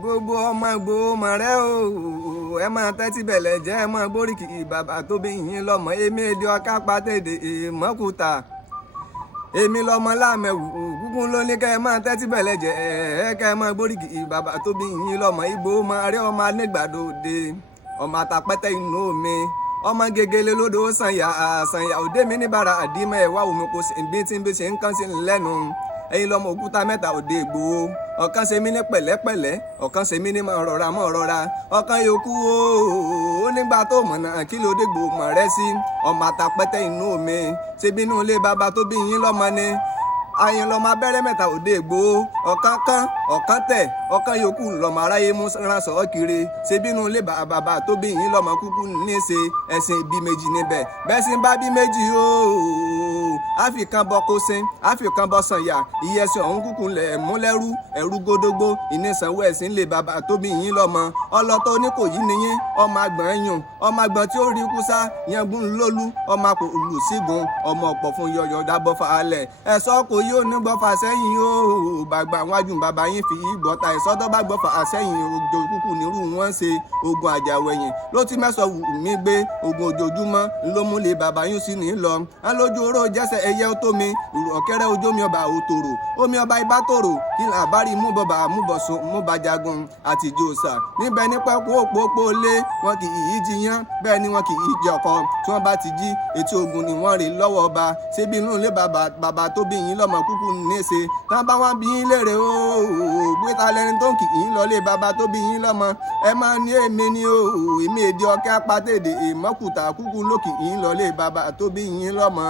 gbogbo ọmọ Ìgbòho mọ̀rẹ́ o ẹ máa tẹ́tí bẹ̀lẹ̀ jẹ́ ẹ máa gbóríkì bàbá tó bí yín lọ́mọ èmi èdè ọ̀ká pàtẹ́dẹ̀ èèmọ́kùtà èmi lọ́mọ láàmẹ̀wò gúngún ló ní kẹ́ ẹ máa tẹ́tí bẹ̀lẹ̀ jẹ́ kẹ́ ẹ máa gbóríkì bàbá tó bí yín lọ́mọ Ìgbòho mọ̀rẹ́ ọmọ anígbàdòde ọmọ àtàpẹ́tẹ́ inú omi ọmọ gegele lódò sànyà òde mi níbàrà àdìmọ̀ ẹ̀wá omi kò sí bí tí ń bí ṣe ń kán sí lẹ́nu ẹ̀yin lọ́mọ òkúta mẹ́ta òde Ìgbòho ọ̀kan ṣe mí ní pẹ̀lẹ́pẹ̀lẹ́ ọ̀kan ṣe mí ní mọ̀ rọra ọ̀kan yòókù ó nígbà tó mọ̀nà kí ló dé Ìgbòho mọ̀ rẹ́ sí ọmọ àtàpẹ́tẹ́ inú omi ṣe bínú ilé bàbá tó bí yín lọ́mọ ni ayin lọmọ abẹ́rẹ́ mẹ́ta òde Ìgbòho ọ̀kan kán ọ̀kan tẹ̀ ọ̀kan yòókù lọmọ aráyé mú ránṣọ kiri ṣe bínú ilé bàbá tó bí yín lọ́mọ kúkú ní ṣe ẹ̀sìn ìbí méjì níbẹ̀ bẹ́ẹ̀ sì ń bá bí méjì ooo àfikàn bọ kó sin àfikàn bọ sànyà ìyẹsìn ọ̀hún kúkú lẹ̀ múlẹ́rú ẹ̀rú gódógbó ìnísànwó ẹ̀sìn lè bàbá tó bí yín lọ́mọ ọlọ́tọ̀ oníkòyí nìyín ọmọ àgbọ̀n yùn ọmọ àgbọ̀n tí ó rí kúsá yangun lólú ọmọ àpò olùsígun ọmọ ọ̀pọ̀ fún yọyọ dábọ̀ falẹ̀ ẹ̀sọ́ kò yí ó ní gbọ́fà sẹ́yìn o bàgbà wájú bàbá yín fi gbọ́ta ẹ̀sọ́ tó bá gbọ́fà sẹ́yìn ojo kúkú nírú wọn ṣe ogun àjàwẹ̀yìn ló ti mẹ́sọ̀ wù mí gbé ogun ojoojúmọ́ ló mú lè bàbá yín sí ní lọ alójú oró jẹ́sẹ̀ ẹyẹ ó tó mi ọ̀kẹ́rẹ́ ojú omi ọba òtòrò omi ọba ibà tòrò kí làbárí mú bọ̀bà mú bọ̀sùn mú bàjagun àtijọ́ òòsà níbẹ̀ nípa kó òpópó lé wọn kì í jiyàn bẹ́ẹ̀ ni wọn kì í jẹ ọkọ tí wọ́n bá ti jí etí ogun ni wọ́n rè lọ́wọ́ ọba ṣébí inú ilé bàbá tó bí yín lọ́mọ kúkú níṣe tá bá wọn bí yín léèrè o gbé ta lẹni tó ń kì í lọlé bàbá tó bí yín lọ́mọ ẹ máa ní èmi ni o èmi èdè ọ̀kẹ́ apátẹ́dẹ̀ èèmọ́kùtà kúkú lókì yín lọlé bàbá tó bí yín lọ́mọ.